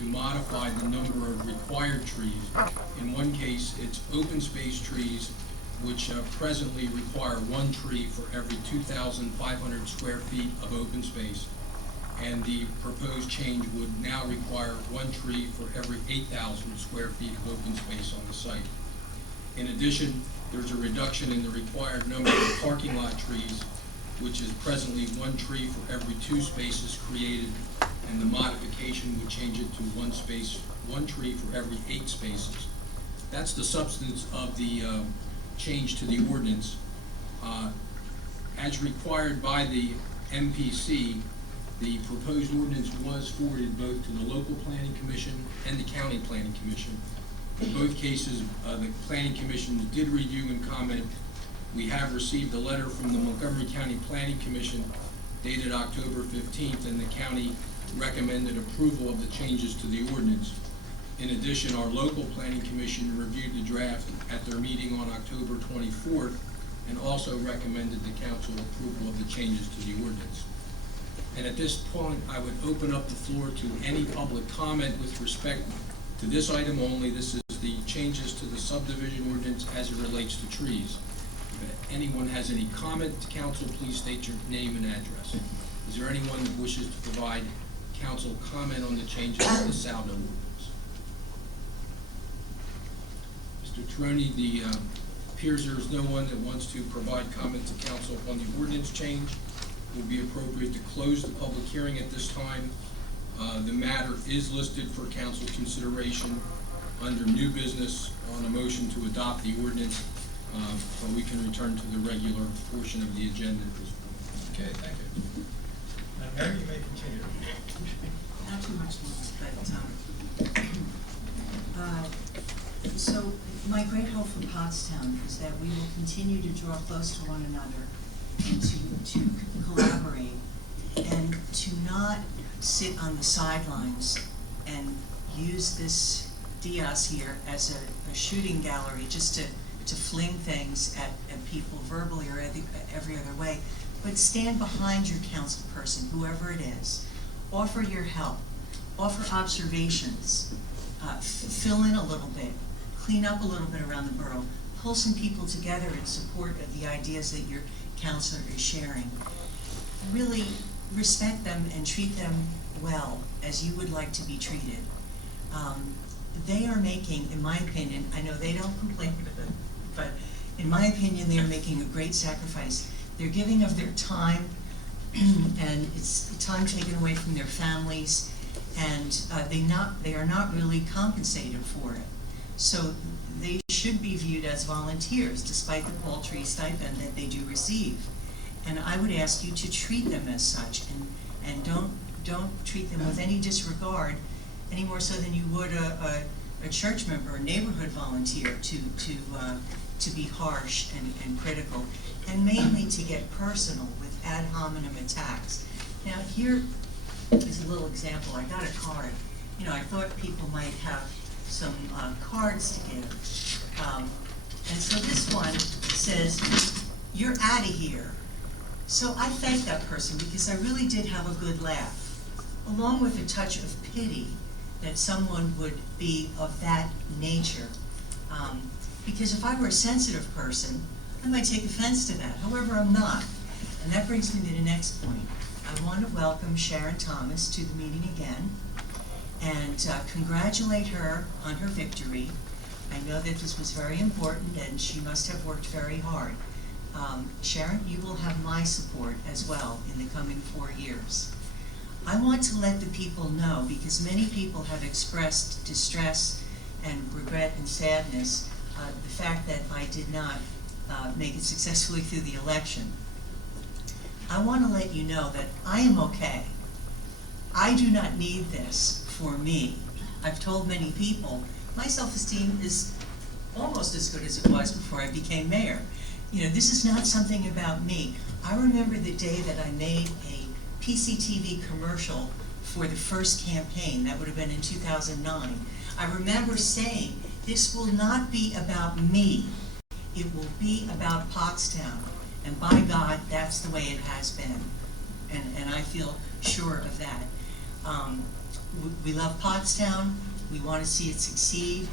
to modify the number of required trees. In one case, it's open space trees, which presently require 1 tree for every 2,500 square feet of open space. And the proposed change would now require 1 tree for every 8,000 square feet of open space on the site. In addition, there's a reduction in the required number of parking lot trees, which is presently 1 tree for every 2 spaces created, and the modification would change it to 1 tree for every 8 spaces. That's the substance of the change to the ordinance. As required by the MPC, the proposed ordinance was forwarded both to the local planning commission and the county planning commission. In both cases, the planning commission did review and comment. We have received a letter from the Montgomery County Planning Commission dated October 15th, and the county recommended approval of the changes to the ordinance. In addition, our local planning commission reviewed the draft at their meeting on October 24th and also recommended the council approval of the changes to the ordinance. And at this point, I would open up the floor to any public comment with respect to this item only. This is the changes to the subdivision ordinance as it relates to trees. If anyone has any comment to council, please state your name and address. Is there anyone that wishes to provide council comment on the changes to the Saldo ordinance? Mr. Troni, appears there is no one that wants to provide comment to council on the ordinance change. It would be appropriate to close the public hearing at this time. The matter is listed for council consideration under new business on a motion to adopt the ordinance, but we can return to the regular portion of the agenda at this point. Okay, thank you. Mary, you may continue. Not too much longer, but so my great hope for Pottstown is that we will continue to draw close to one another and to collaborate and to not sit on the sidelines and use this Diaz here as a shooting gallery just to fling things at people verbally or every other way, but stand behind your council person, whoever it is. Offer your help, offer observations, fill in a little bit, clean up a little bit around the borough, pull some people together in support of the ideas that your councilor is sharing. Really respect them and treat them well as you would like to be treated. They are making, in my opinion, I know they don't complain with it, but in my opinion, they are making a great sacrifice. They're giving of their time, and it's time taken away from their families, and they are not really compensated for it. So they should be viewed as volunteers, despite the paltry stipend that they do receive. And I would ask you to treat them as such, and don't treat them with any disregard, any more so than you would a church member, a neighborhood volunteer, to be harsh and critical, and mainly to get personal with ad hominem attacks. Now here is a little example. I got a card. You know, I thought people might have some cards to give. And so this one says, "You're out of here." So I thanked that person because I really did have a good laugh, along with a touch of pity that someone would be of that nature. Because if I were a sensitive person, I might take offense to that. However, I'm not. And that brings me to the next point. I want to welcome Sharon Thomas to the meeting again and congratulate her on her victory. I know that this was very important and she must have worked very hard. Sharon, you will have my support as well in the coming 4 years. I want to let the people know, because many people have expressed distress and regret and sadness, the fact that I did not make it successfully through the election. I want to let you know that I am okay. I do not need this for me. I've told many people my self-esteem is almost as good as it was before I became mayor. You know, this is not something about me. I remember the day that I made a PCTV commercial for the first campaign. That would have been in 2009. I remember saying, this will not be about me. It will be about Pottstown. And by God, that's the way it has been. And I feel sure of that. we love Pottstown, we want to see it succeed.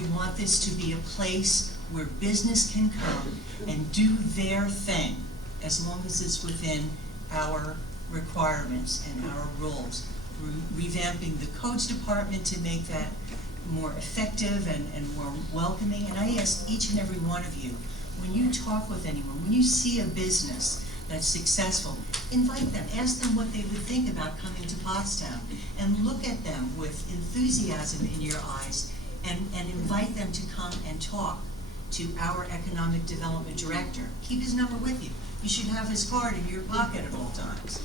We want this to be a place where business can come and do their thing, as long as it's within our requirements and our rules. We're revamping the codes department to make that more effective and more welcoming. And I ask each and every one of you, when you talk with anyone, when you see a business that's successful, invite them, ask them what they would think about coming to Pottstown, and look at them with enthusiasm in your eyes, and invite them to come and talk to our economic development director. Keep his number with you. You should have his card in your pocket at all times.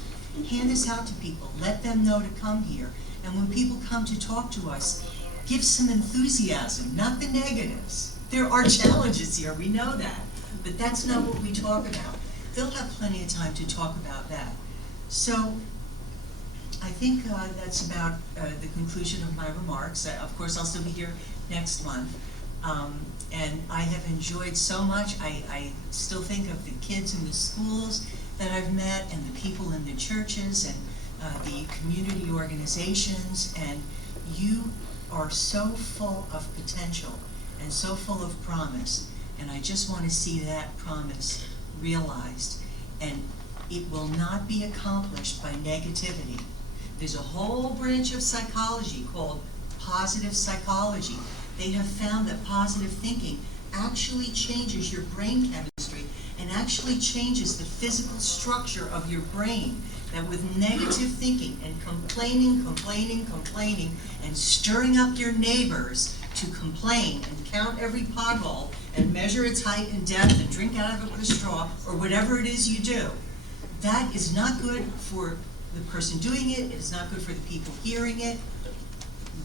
Hand this out to people, let them know to come here, and when people come to talk to us, give some enthusiasm, not the negatives. There are challenges here, we know that, but that's not what we talk about. They'll have plenty of time to talk about that. So, I think that's about the conclusion of my remarks. Of course, I'll still be here next month. And I have enjoyed so much. I still think of the kids in the schools that I've met, and the people in the churches, and the community organizations, and you are so full of potential and so full of promise, and I just want to see that promise realized. And it will not be accomplished by negativity. There's a whole branch of psychology called positive psychology. They have found that positive thinking actually changes your brain chemistry and actually changes the physical structure of your brain. That with negative thinking and complaining, and stirring up your neighbors to complain and count every pothole and measure its height and depth and drink out of it with a straw, or whatever it is you do, that is not good for the person doing it. It is not good for the people hearing it.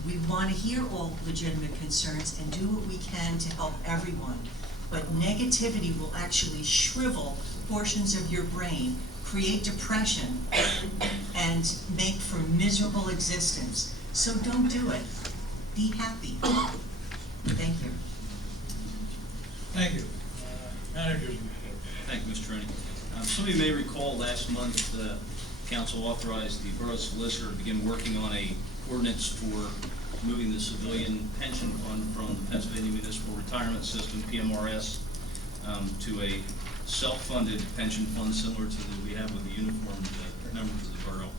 We want to hear all legitimate concerns and do what we can to help everyone. But negativity will actually shrivel portions of your brain, create depression, and make for miserable existence. So don't do it. Be happy. Thank you. Thank you. Managers report. Thank you, Mr. Attorney. Some of you may recall last month, the council authorized the borough solicitor to begin working on a ordinance for moving the civilian pension fund from the Pennsylvania Municipal Retirement System, PMRS, to a self-funded pension fund similar to the we have with the uniformed members of the borough.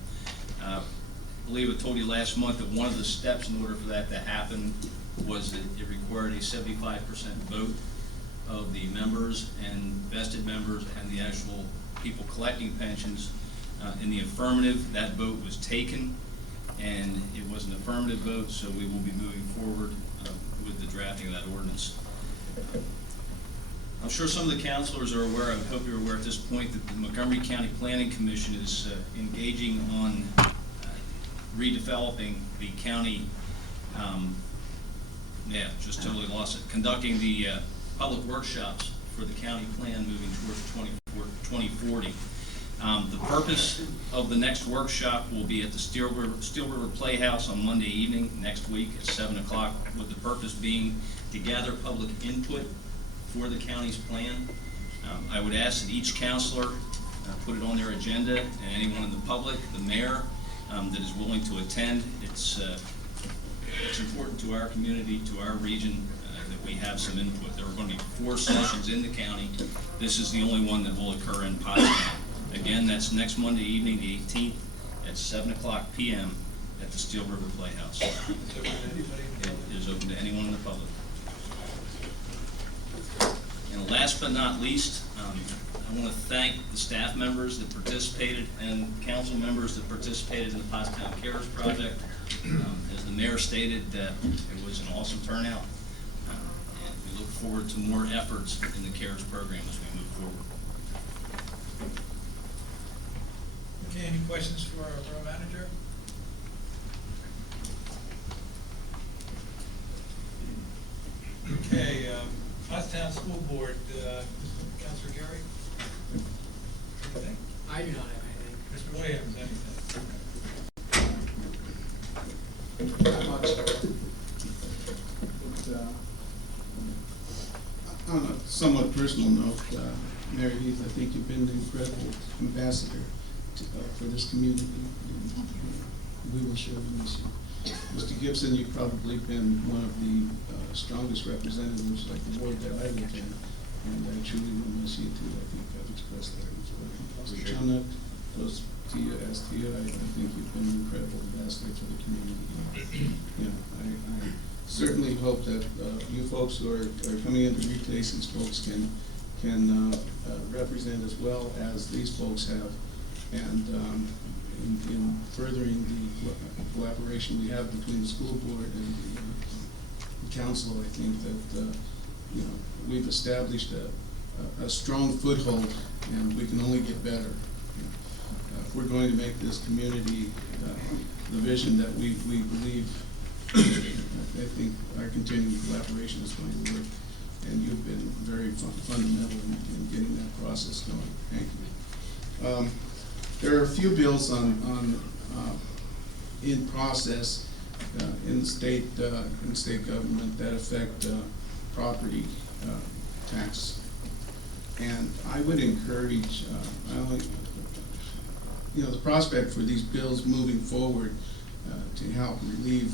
I believe I told you last month that one of the steps in order for that to happen was that it required a 75% vote of the members and vested members and the actual people collecting pensions in the affirmative. That vote was taken, and it was an affirmative vote, so we will be moving forward with the drafting of that ordinance. I'm sure some of the councilors are aware, I would hope you're aware at this point, that the Montgomery County Planning Commission is engaging on redeveloping the county, just totally lost it, conducting the public workshops for the county plan moving towards 2040. The purpose of the next workshop will be at the Steel River Playhouse on Monday evening next week at 7 o'clock, with the purpose being to gather public input for the county's plan. I would ask that each counselor put it on their agenda, and anyone in the public, the mayor, that is willing to attend. It's important to our community, to our region, that we have some input. There are going to be 4 sessions in the county. This is the only one that will occur in Pottstown. Again, that's next Monday evening, the 18th, at 7 o'clock p.m. at the Steel River Playhouse. It is open to anyone in the public. And last but not least, I want to thank the staff members that participated and council members that participated in the Pottstown Cares Project. As the mayor stated, it was an awesome turnout, and we look forward to more efforts in the Cares program as we move forward. Okay, any questions for our borough manager? Okay, Pottstown School Board, Councilor Gary? Anything? I do not have anything. Mr. Williams, anything? Not much. But, on a somewhat personal note, Mary Heath, I think you've been an incredible ambassador for this community. We will surely miss you. Mr. Gibson, you've probably been one of the strongest representatives like the board that I lived in, and I truly will miss you too. I think I've expressed that before. Mr. Chumnut, close to you, as to you, I think you've been an incredible ambassador for the community. You know, I certainly hope that you folks who are coming in to replace these folks can represent as well as these folks have, and in furthering the collaboration we have between the school board and the council. I think that you know, we've established a strong foothold, and we can only get better. If we're going to make this community the vision that we believe, I think our continuing collaboration is going to work, and you've been very fundamental in getting that process going. Thank you. There are a few bills in process in the state government that affect property tax, and I would encourage you know, the prospect for these bills moving forward to help relieve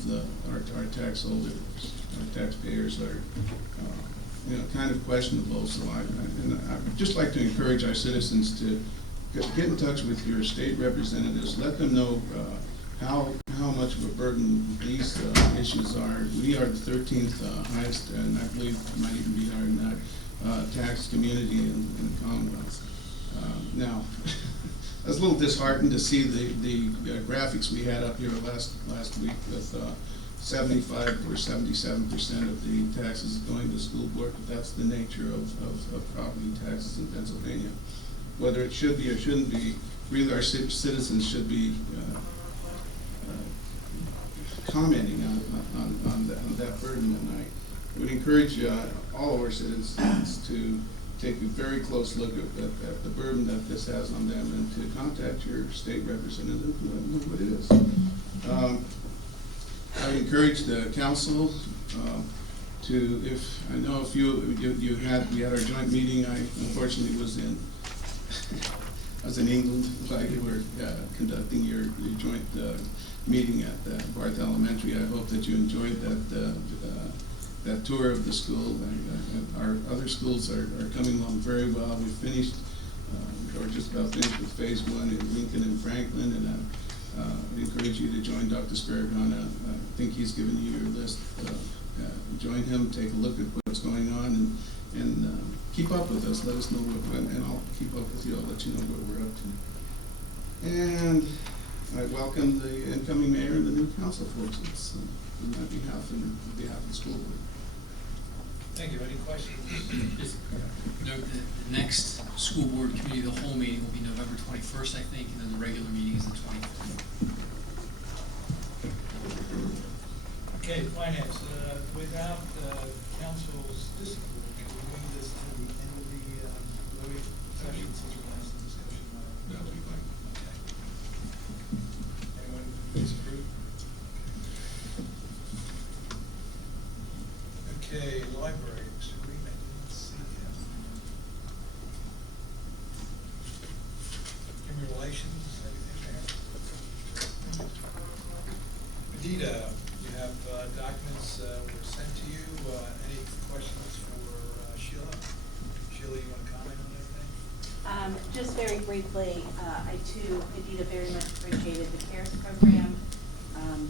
our tax holders, our taxpayers are you know, kind of questionable. So I'd just like to encourage our citizens to get in touch with your state representatives. Let them know how much of a burden these issues are. We are the 13th highest, and I believe it might even be higher than that, tax community in the Commonwealth. Now, I was a little disheartened to see the graphics we had up here last week with 75 or 77% of the taxes going to the school board, but that's the nature of property taxes in Pennsylvania. Whether it should be or shouldn't be, really our citizens should be commenting on that burden, and I would encourage all of our citizens to take a very close look at the burden that this has on them, and to contact your state representative and let them know what it is. I would encourage the council to, if I know if we had our joint meeting. I unfortunately was in England while you were conducting your joint meeting at Barth Elementary. I hope that you enjoyed that tour of the school. Our other schools are coming along very well. We finished, or just about finished with phase 1 in Lincoln and Franklin, and I encourage you to join Dr. Sparagana. I think he's given you your list. Join him, take a look at what's going on, and keep up with us. Let us know and I'll keep up with you. I'll let you know what we're up to. And I welcome the incoming mayor and the new council folks. It's on my behalf and on behalf of the school board. Thank you. Any questions? Just note that the next school board committee of the whole meeting will be November 21st, I think, and then the regular meeting is the 25th. Okay, finance. Without council's disapproval, can we move this to the end of the levy session since we're going to have some discussion on it? That would be fine. Okay. Anyone disapprove? Okay, library agreement. Let's see. Human relations, anything there? Medina, you have documents were sent to you. Any questions for Sheila? Sheila, you want to comment on anything? Just very briefly, I too, Adita, very much appreciated the CARES program.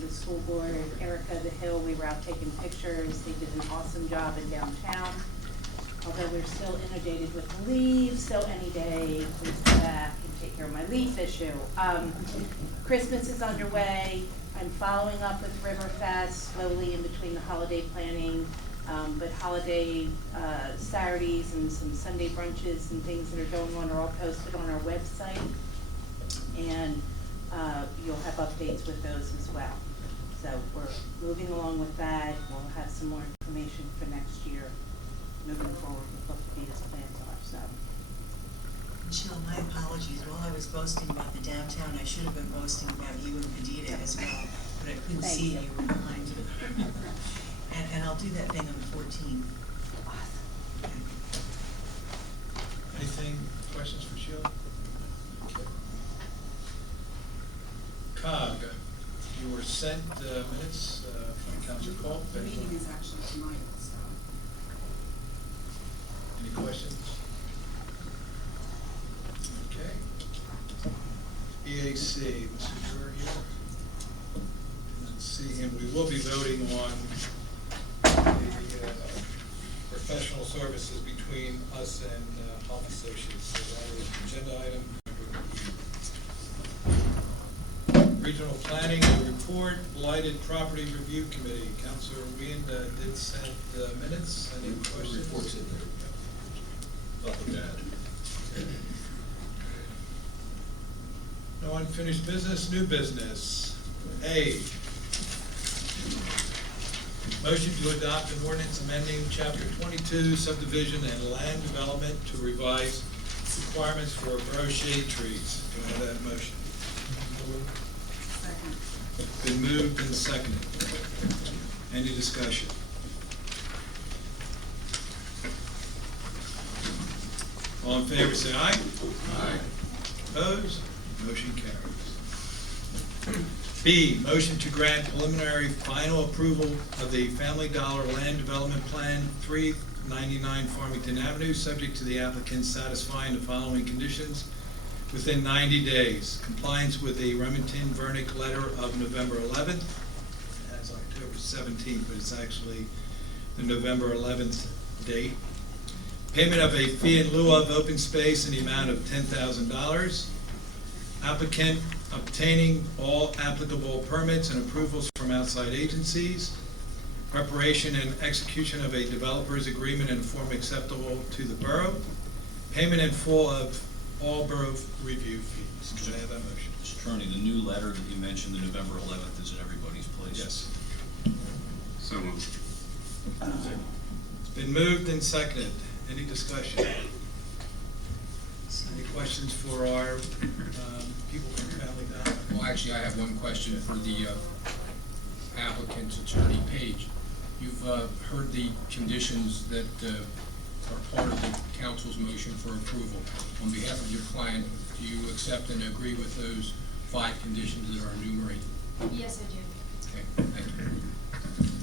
The school board and Erica the Hill, we were out taking pictures. They did an awesome job in downtown. Although we're still inundated with leaves, so any day, please come back and take care of my leaf issue. Christmas is underway. I'm following up with Riverfest slowly in between the holiday planning, but holiday Saturdays and some Sunday brunches and things that are going on are all posted on our website, and you'll have updates with those as well. So we're moving along with that. We'll have some more information for next year, moving forward with what the Vita's plans are. So. Jill, my apologies. While I was boasting about the downtown, I should have been boasting about you and Padita as well, but I couldn't Thank see you. you were behind you. And I'll do that thing on the 14th. Awesome. Anything, questions for Sheila? Okay. COG, your sent minutes from Council Culp. The meeting is actually tonight, so. Any questions? Okay. EAC, Mr. Brewer here? Let's see him. We will be voting on the professional services between us and Health Associates. So that is agenda item number E. Regional Planning and Report, Blighted Property Review Committee. Councilor Wien did send minutes. Any questions? Reports in there. Nothing to add. No unfinished business, new business. A, motion to adopt an ordinance amending chapter 22 subdivision and land development to revise requirements for borough shade trees. Do I have that motion? Second. Been moved and seconded. Any discussion? All in favor, say aye. Aye. Opposed? Motion carries. B, motion to grant preliminary final approval of the Family Dollar Land Development Plan, 399 Farmington Avenue, subject to the applicant satisfying the following conditions within 90 days. Compliance with the Remington-Vernick letter of November 11th. It has October 17th, but it's actually the November 11th date. Payment of a fee in lieu of open space in the amount of $10,000. Applicant obtaining all applicable permits and approvals from outside agencies. Preparation and execution of a developer's agreement in a form acceptable to the borough. Payment in full of all borough review fees. Can I have that motion? Mr. Attorney, the new letter that you mentioned, the November 11th, is in everybody's place. Yes. So moved. It's been moved and seconded. Any discussion? Any questions for our people from Family Dollar? Well, actually, I have one question for the applicant's attorney, Page. You've heard the conditions that are part of the council's motion for approval. On behalf of your client, do you accept and agree with those 5 conditions that are enumerated? Yes, I do. Okay, thank you.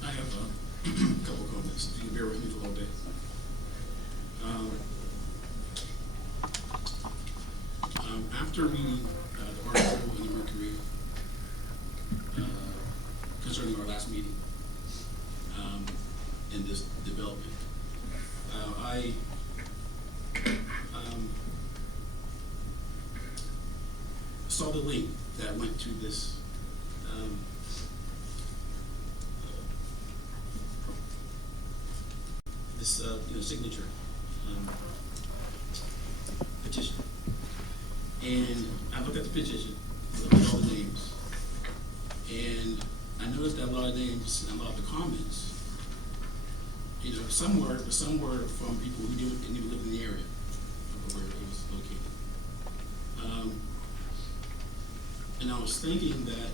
I have a couple of comments. You can bear with me for a little bit. After reading the article in the Mercury concerning our last meeting in this development, I saw the link that went to this signature petition. And I looked at the petition, I looked at all the names, and I noticed that a lot of names and a lot of the comments, some were from people who didn't even live in the area of where it was located. And I was thinking that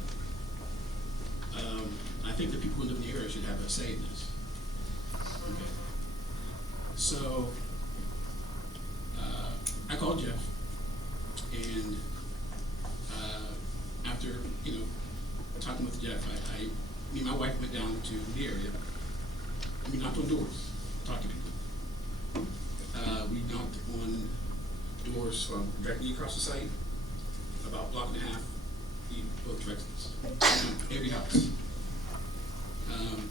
I think the people who live in the area should have a say in this. Okay. So I called Jeff, and after talking with Jeff, me and my wife went down to the area. We knocked on doors, talked to people. We knocked on doors from directly across the site, about a block and a half, in both directions. Every house.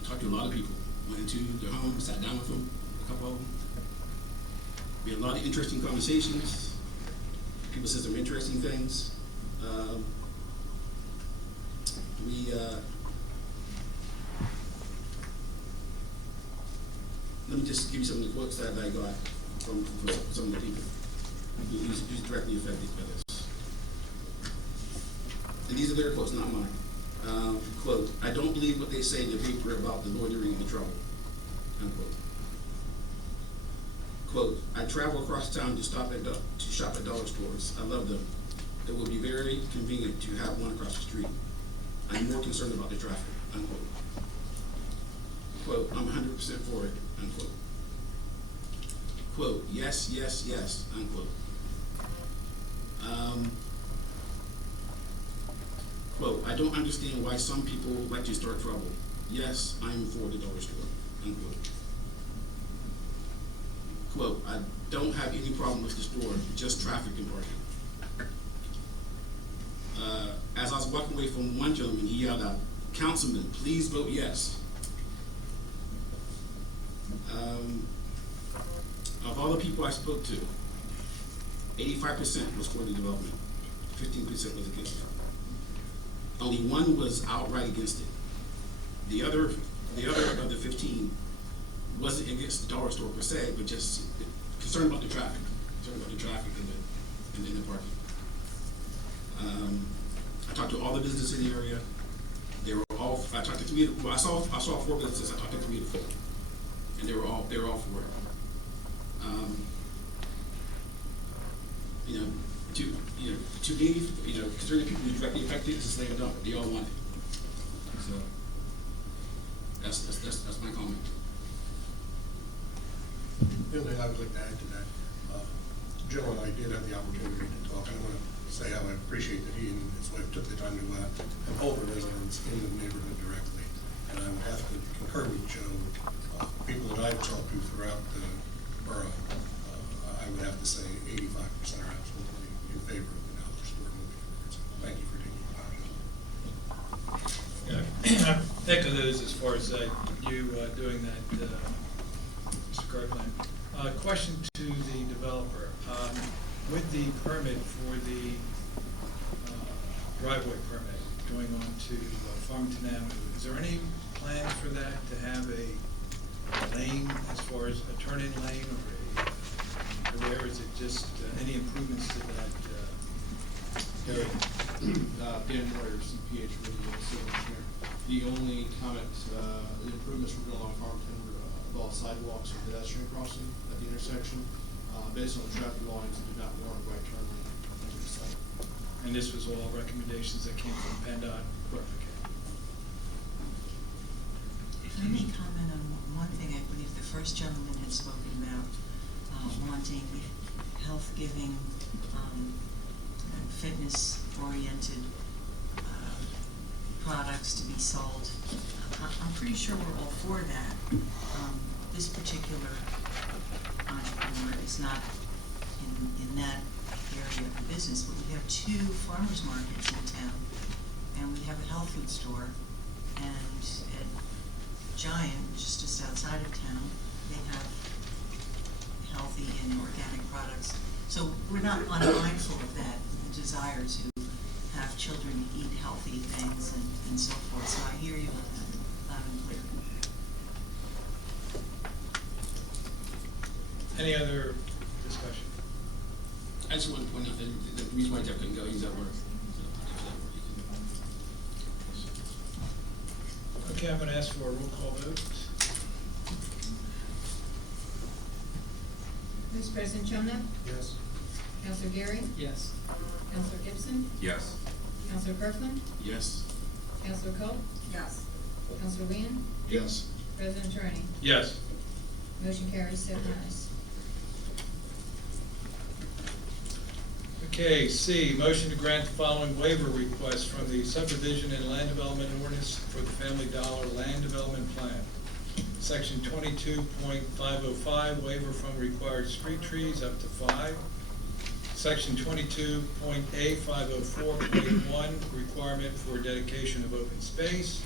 Talked to a lot of people. Went into their homes, sat down with them, a couple of them. We had a lot of interesting conversations. People said some interesting things. Let me just give you some of the quotes that I got from some of the people who's directly affected by this. And these are their quotes, not mine. Quote, "I don't believe what they say in the paper about the loitering and the trouble." Unquote. Quote, "I travel across town to shop at dollar stores. I love them. It will be very convenient to have one across the street. I'm more concerned about the traffic." Unquote. Quote, "I'm 100% for it." Unquote. Quote, "Yes, yes, yes." Unquote. Quote, I don't understand why some people like to start trouble. Yes, I am for the dollar store, unquote. Quote, I don't have any problem with the store, just traffic and parking. As I was walking away from one gentleman, he yelled out, Councilman, please vote yes. Of all the people I spoke to, 85% was for the development, 15% was against it. Only one was outright against it. The other of the 15 wasn't against the dollar store per se, but just concerned about the traffic, and the parking. I talked to all the businesses in the area. They were all. I talked to three. Well, I saw 4 businesses. I talked to 3 of the 4, and they were all for it. To me, concerning people who directly affected, it's a slam dunk. They all want it. So that's my comment. The only thing I would like to add to that, Joe and I did have the opportunity to talk, and I want to say how I appreciate that he and his wife took the time to involve the residents in the neighborhood directly. And I would have to concur with Joe, people that I've talked to throughout the borough, I would have to say 85% are absolutely in favor of the dollar store moving forward. So thank you for taking the time. Yeah, echo those as far as you doing that, Mr. Kirkland. Question to the developer. With the permit for the driveway permit going on to Farmington Avenue, is there any plan for that to have a lane as far as a turn-in lane or where is it just any improvements to that area? Dan Miller, CPH Radio, civil engineer. The only comment, the improvements we're doing along Farmington were about sidewalks and pedestrian crossing at the intersection. Based on the traffic volumes, it did not warrant a right turn lane into the site. And this was all recommendations that came from PennDOT? Correct. If I may comment on one thing, I believe the first gentleman had spoken about wanting health-giving, fitness-oriented products to be sold. I'm pretty sure we're all for that. This particular entrepreneur is not in that area of the business, but we have 2 farmers markets in town, and we have a health food store, and at Giant, just outside of town, they have healthy and organic products. So we're not unmindful of that, the desire to have children eat healthy things and so forth. So I hear you on that, loud and clear. Any other discussion? I just want to point out that the reason why Jeff couldn't go, he's at work. Okay, I'm going to ask for a roll call vote. Vice President Chona, Yes. Counselor Gary, Yes. Counselor Gibson, Yes. Counselor Kirkland, Yes. Counselor Coe, Yes. Counselor Wien, Yes. President Attorney. Yes. Motion carries 7 ayes. Okay, C, motion to grant the following waiver request from the subdivision and land development ordinance for the Family Dollar Land Development Plan. Section 22.505, waiver from required street trees up to 5. Section 22.A504.1, requirement for dedication of open space.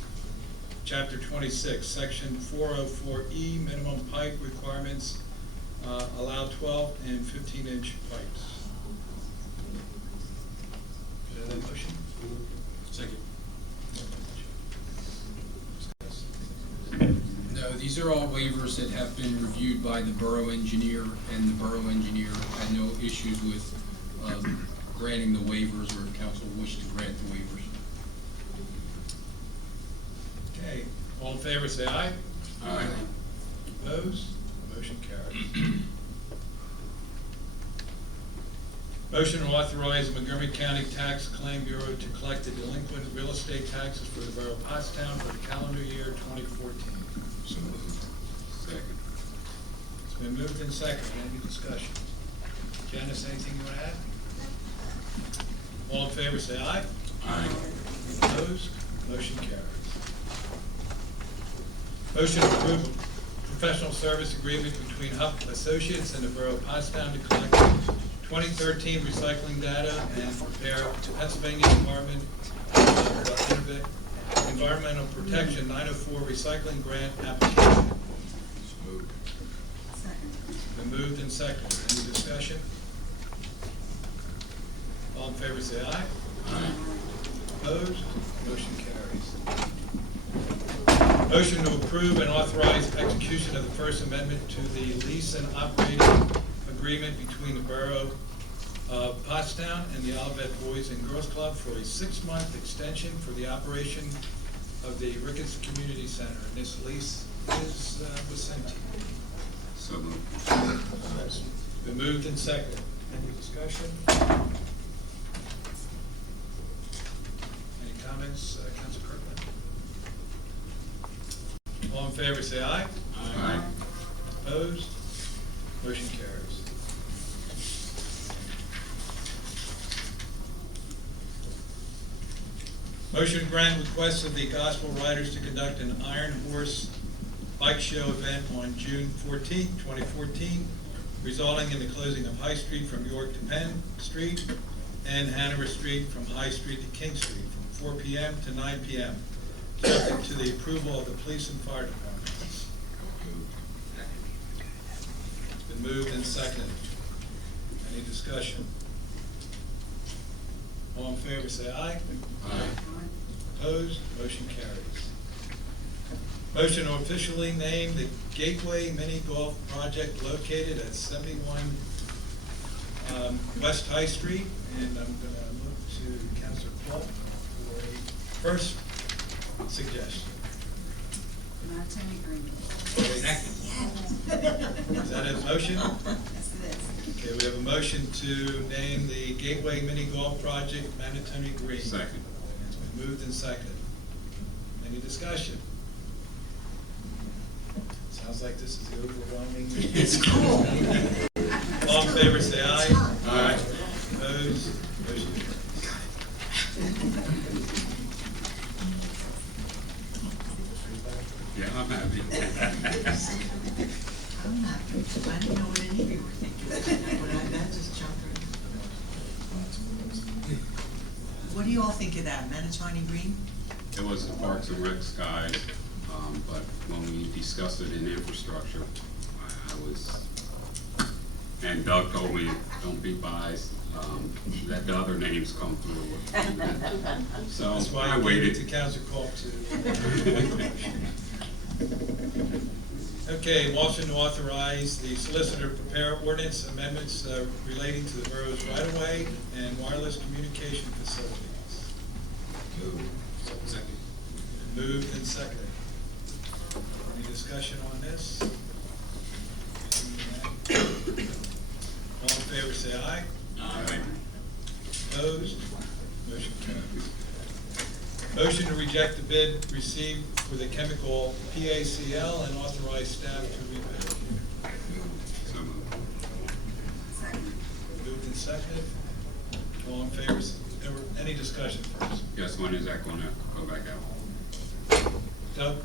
Chapter 26, Section 404E, minimum pipe requirements, allow 12 and 15-inch pipes. Could I have that motion? Second. No, these are all waivers that have been reviewed by the borough engineer, and the borough engineer had no issues with granting the waivers, or if council wished to grant the waivers. Okay, all in favor say aye. Aye. Opposed? Motion carries. Motion to authorize the Montgomery County Tax Claim Bureau to collect the delinquent real estate taxes for the borough of Pottstown for the calendar year 2014. So moved. Second. It's been moved and seconded. Any discussion? Janice, anything you want to add? All in favor say aye. Aye. Opposed? Motion carries. Motion to approve a professional service agreement between Huff Associates and the Borough of Pottstown to collect 2013 recycling data and prepare Pennsylvania Department of Environmental Protection 904 recycling grant application. Moved. Second. Been moved and seconded. Any discussion? All in favor say aye. Aye. Opposed? Motion carries. Motion to approve and authorize execution of the First Amendment to the lease and operating agreement between the Borough of Pottstown and the Olivet Boys and Girls Club for a 6-month extension for the operation of the Ricketts Community Center. And this lease was sent to you. So moved. Been moved and seconded. Any discussion? Any comments, Council Kirkland? All in favor, say aye. Aye. Opposed? Motion carries. Motion to grant requests of the Gospel Riders to conduct an Iron Horse Bike Show event on June 14, 2014, resulting in the closing of High Street from York to Penn Street and Hanover Street from High Street to King Street from 4 p.m. to 9 p.m., subject to the approval of the police and fire departments. It's been moved and seconded. Any discussion? All in favor, say aye. Aye. Opposed? Motion carries. Motion to officially name the Gateway Mini Golf Project located at 71 West High Street. And I'm going to look to Councilor Clark for a first suggestion. Mountain agreement. Is that a motion? Yes, it is. Okay, we have a motion to name the Gateway Mini Golf Project Manatee Green. Second. It's been moved and seconded. Any discussion? Sounds like this is the overwhelming. It's cool. All in favor, say aye. Aye. Opposed? Motion carries. Yeah, I'm happy. I'm not, I didn't know what any of you were thinking, but that just jumped right. What do you all think of that, Manatee Green? It was the Parks and Rec guys, but when we discussed it in infrastructure, I was, and Doug told me, don't be biased, that the other names come through. So That's why I I waited to waited. Council Clark to. Okay, motion to authorize the solicitor to prepare ordinance amendments relating to the borough's right-of-way and wireless communication facilities. Second. Moved and seconded. Any discussion on this? All in favor, say aye. Aye. Opposed? Motion carries. Motion to reject the bid received for the chemical PACL and authorize staff to rebid. So moved. Second. Moved and seconded. All in favor, any discussion first? Yes, when is that gonna go back out? Doug?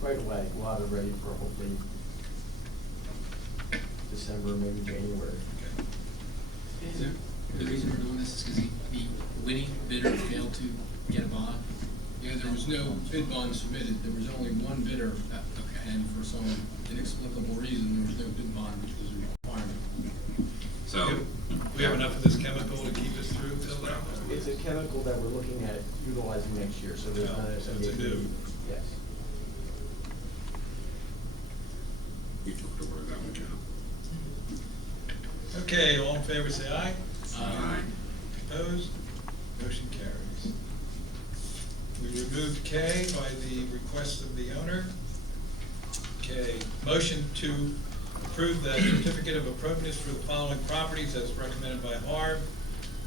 Right away, we'll have it ready for hopefully December, maybe January. The reason we're doing this is because the winning bidder failed to get a bond. Yeah, there was no bid bond submitted, there was only one bidder, Okay. and for some inexplicable reason, there was no bid bond, which was a requirement. So, We have enough of this chemical to keep us through till then? It's a chemical that we're looking at utilizing next year, so there's Oh, not a. so it's a new. Yes. you took the word out of my mouth. Okay, all in favor, say aye. Aye. Opposed? Motion carries. We removed K by the request of the owner. Okay, motion to approve the certificate of appropriateness for the following properties as recommended by Harb,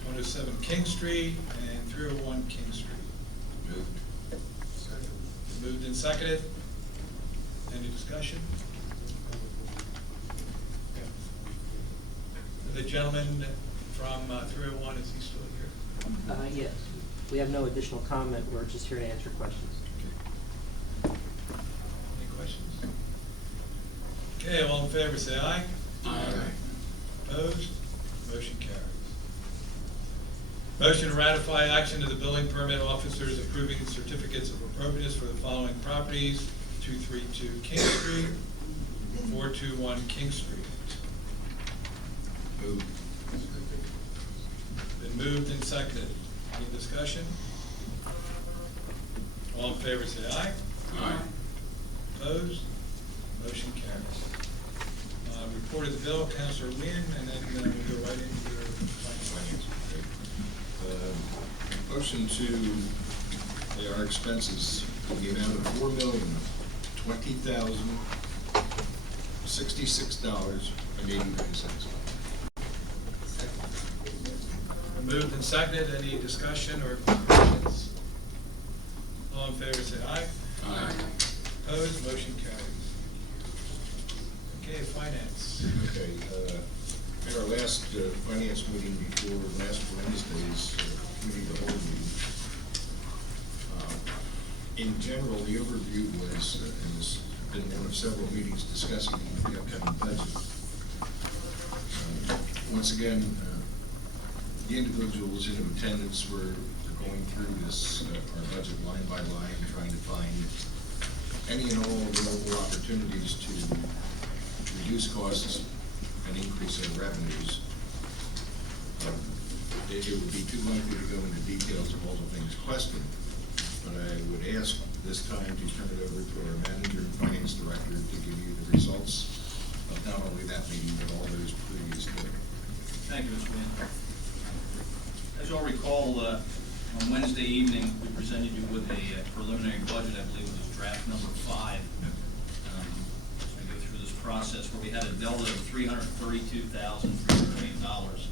107 King Street and 301 King Street. Moved. Moved and seconded. Any discussion? The gentleman from 301, is he still here? Yes. We have no additional comment. We're just here to answer questions. Any questions? Okay, all in favor, say aye. Aye. Opposed? Motion carries. Motion to ratify action of the building permit officers approving certificates of appropriateness for the following properties: 232 King Street, 421 King Street. Moved. Been moved and seconded. Any discussion? All in favor, say aye. Aye. Opposed? Motion carries. Report of the bill, Councilor Wynn, and then we'll go right into your finance. Motion to pay our expenses in the amount of $4,020,066.89. Moved and seconded. Any discussion or questions? All in favor, say aye. Aye. Opposed? Motion carries. Okay, finance. Okay, at our last finance meeting before last Wednesday's committee of the whole meeting, in general, the overview was, and this has been one of several meetings discussing the upcoming budget. Once again, the individuals in attendance were going through this, our budget line by line, trying to find any and all available opportunities to reduce costs and increase our revenues. It would be too lengthy to go into details of all the things questioned, but I would ask this time to turn it over to our manager and finance director to give you the results of not only that meeting, but all those previous to it. Thank you, Mr. Wynn. As you'll recall, on Wednesday evening, we presented you with a preliminary budget, I believe it was draft number 5. As we go through this process, where we had a delta of $332,308.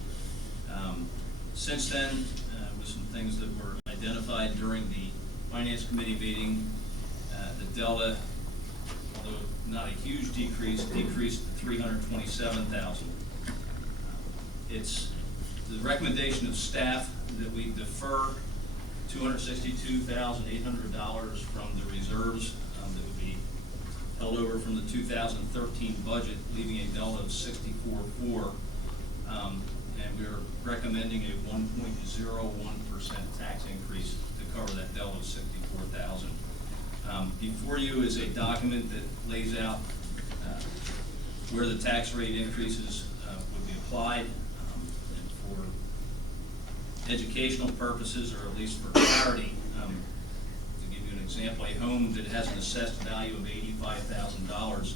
Since then, with some things that were identified during the Finance Committee meeting, the delta, although not a huge decrease, decreased to $327,000. It's the recommendation of staff that we defer $262,800 from the reserves that would be held over from the 2013 budget, leaving a delta of $64,400. And we're recommending a 1.01% tax increase to cover that delta of $64,000. Before you is a document that lays out where the tax rate increases would be applied. And for educational purposes, or at least for clarity, to give you an example, a home that has an assessed value of $85,000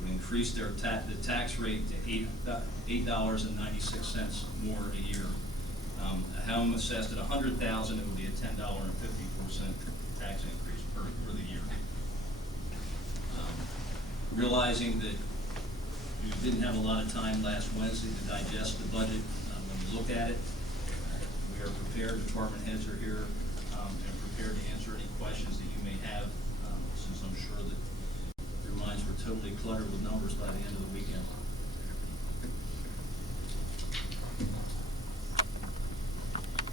would increase the tax rate to $8.96 more a year. A home assessed at $100,000, it would be a $10.54 tax increase for the year. Realizing that you didn't have a lot of time last Wednesday to digest the budget, when you look at it, we are prepared, department heads are here, and prepared to answer any questions that you may have, since I'm sure that your minds were totally cluttered with numbers by the end of the weekend.